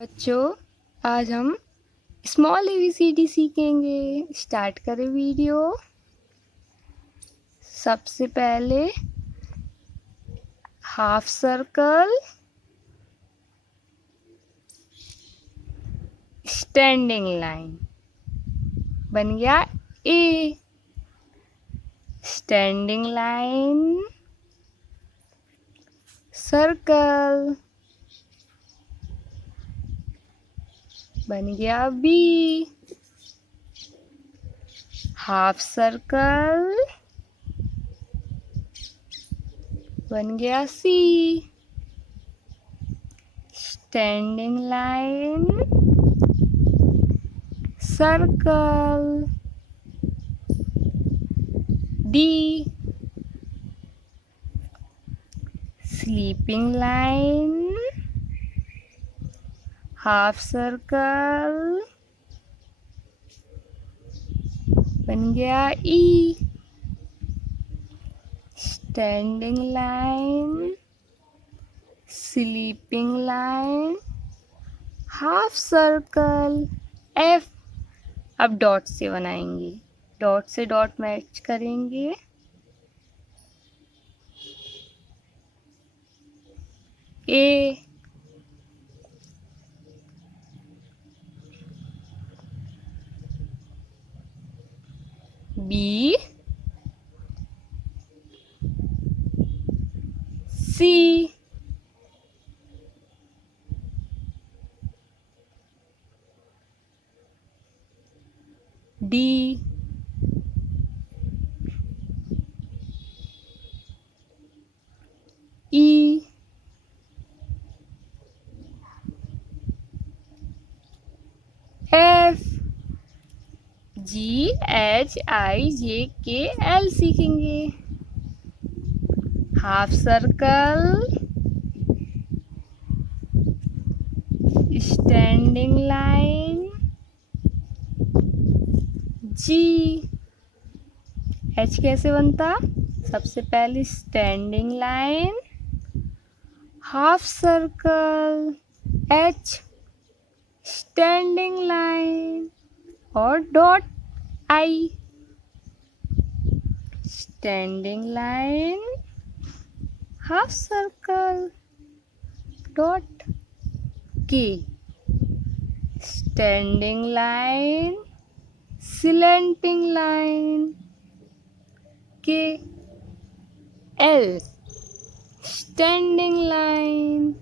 बच्चों, आज हम स्मॉल ABCD सीखेंगे। स्टार्ट करें वीडियो। सबसे पहले हाफ सर्कल, स्टैंडिंग लाइन बन गया ए। स्टैंडिंग लाइन, सर्कल बन गया बी। हाफ सर्कल बन गया C. Standing line, circle D. Sleeping line, half circle बन गया E. Standing line, sleeping line, half circle F. अब डॉट से बनाएंगे, डॉट से डॉट मैच करेंगे। A, B, C, D, E, F, GHIJKL सीखेंगे। Half circle, standing line, G. H कैसे बनता? सबसे पहले standing line, half circle H, standing line और dot I. Standing line, half circle dot के। स्टैंडिंग लाइन, स्लैंटिंग लाइन के L. Standing line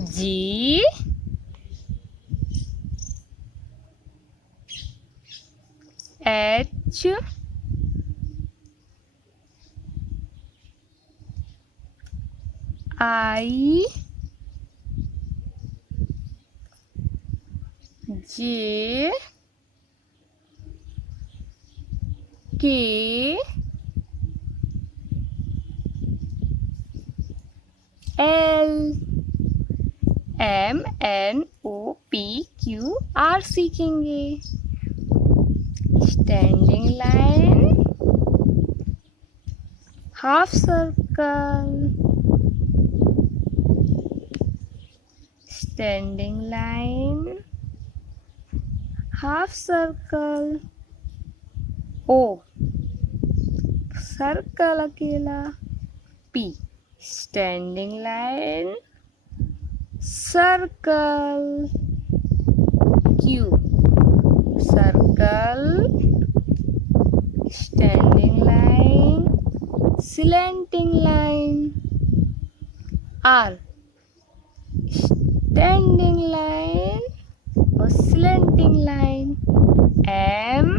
G, H, I, J, K, L, M, N, O, P, Q, R सीखेंगे। Standing line, half circle, standing line, half circle O, circle अकेला P. Standing line, circle Q, circle, standing line, slanting line R. Standing line और slanting line M,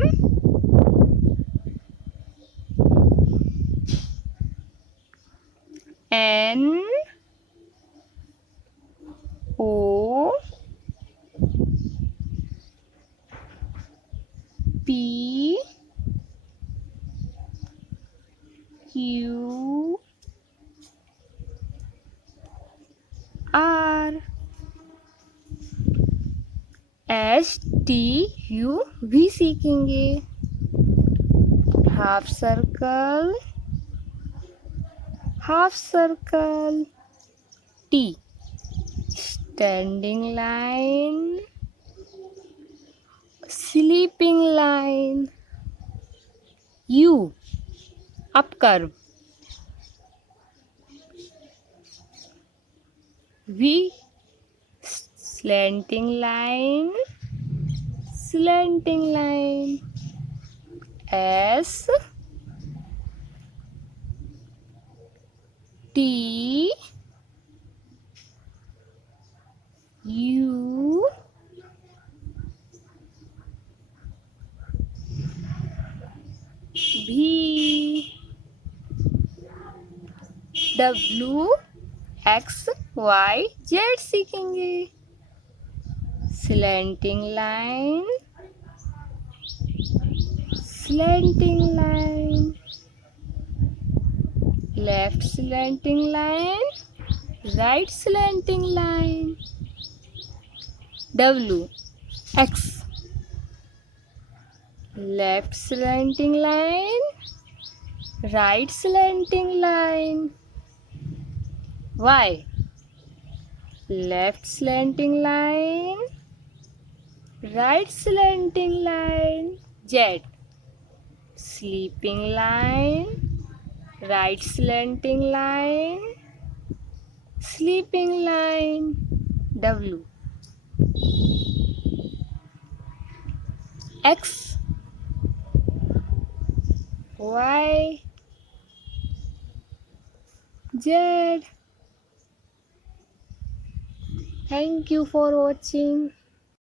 N, O, P, Q, R, S, T, U भी सीखेंगे। Half circle, half circle T, standing line, sleeping line. U, up curve. V, slanting line, slanting line. S, T, U, V, W, X, Y, Z सीखेंगे. Slanting line, slanting line, left slanting line, right slanting line. W, X, left slanting line, right slanting line. Y, left slanting line, right slanting line. Z, sleeping line, right slanting line, sleeping line. W, X, Y, Z. Thank you for watching.